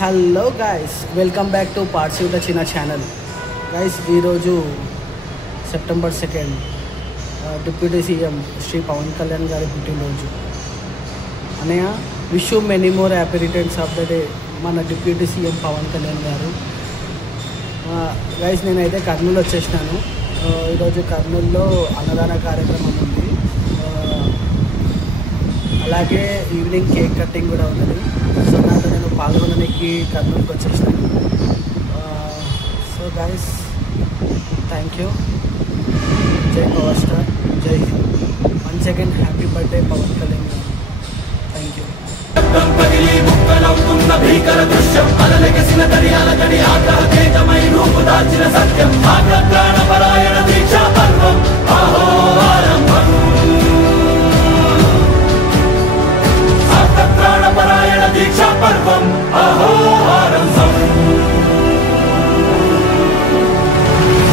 Hello guys, welcome back to parts చిన్న channel. Guys, ఈరోజు September 2 deputy CM Shri Pawan Kalyan గారి పుట్టినరోజు. అన్నయ్య, wish you many more happy returns of the day మన deputy CM Pawan Kalyan గారు. Guys, నేనైతే కర్నూలు వచ్చేసినాను. ఈరోజు కర్నూలులో అన్నదాన కార్యక్రమం ఉంది, అలాగే ఈవినింగ్ కేక్ కటింగ్ కూడా ఉన్నది. సో దాంట్లో నేను పాల్గొనడానికి కర్నూలుకి వచ్చేసినాను. So guys, thank you. జై పవర్ స్టార్, జై Hind. Once again happy birthday Pawan Kalyan గారు. Thank you. దీక్షా పర్వం అహో ఆరంభం.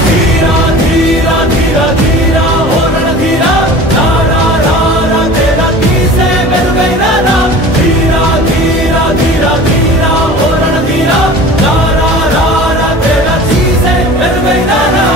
ధీరా ధీరా ధీరా ధీరా ఓ రణధీరా, రారా రారా తేరా తీసే మెరుగైన రా. ధీరా ధీరా ధీరా ధీరా ఓ రణధీరా, రారా రారా తేరా తీసే మెరుగైన రా.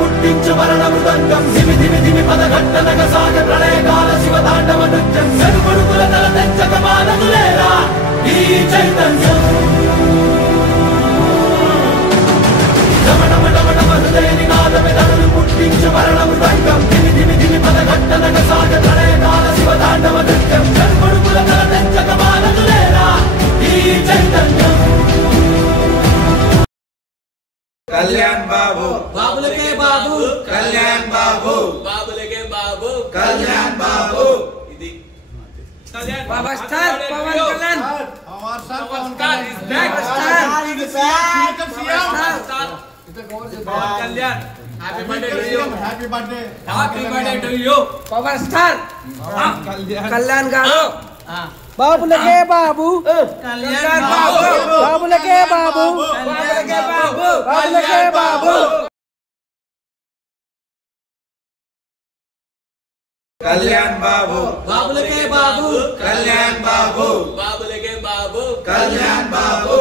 పుట్టించు మరణ మృదంగం, ధిమి ధిమి ధిమి పదఘట్టనగ సాగ ప్రళయకాల శివతాండవ నృత్యం. మెరుగుడుకుల తల తెచ్చక మానదులేరా ఈ చైతన్యం. డమడమడమడ హృదయ నినాదమే దడులు పుట్టించు మరణ మృదంగం, ధిమి ధిమి ధిమి పదఘట్టనగ సాగ ప్రళయకాల శివతాండవ నృత్యం. మెరుగుడుకుల తల తెచ్చక మానదులేరా ఈ చైతన్యం. కళ్యాణ్ బాబు బాబులకే బాబు, కళ్యాణ్ బాబు బాబులకే బాబు, కళ్యాణ్ బాబు. ఇది power star Pawan Kalyan. Pawan star is back. Pawan Kalyan, happy birthday to you. Happy birthday to you power star Kalyan గారు. బాబులకే బాబు, కళ్యాణ్ బాబు. బాబులకే బాబు, బాబులకే బాబు, బాబులకే బాబు. కళ్యాణ్ బాబు బాబులకే బాబు, కళ్యాణ్ బాబు బాబులకే బాబు, కళ్యాణ్ బాబు.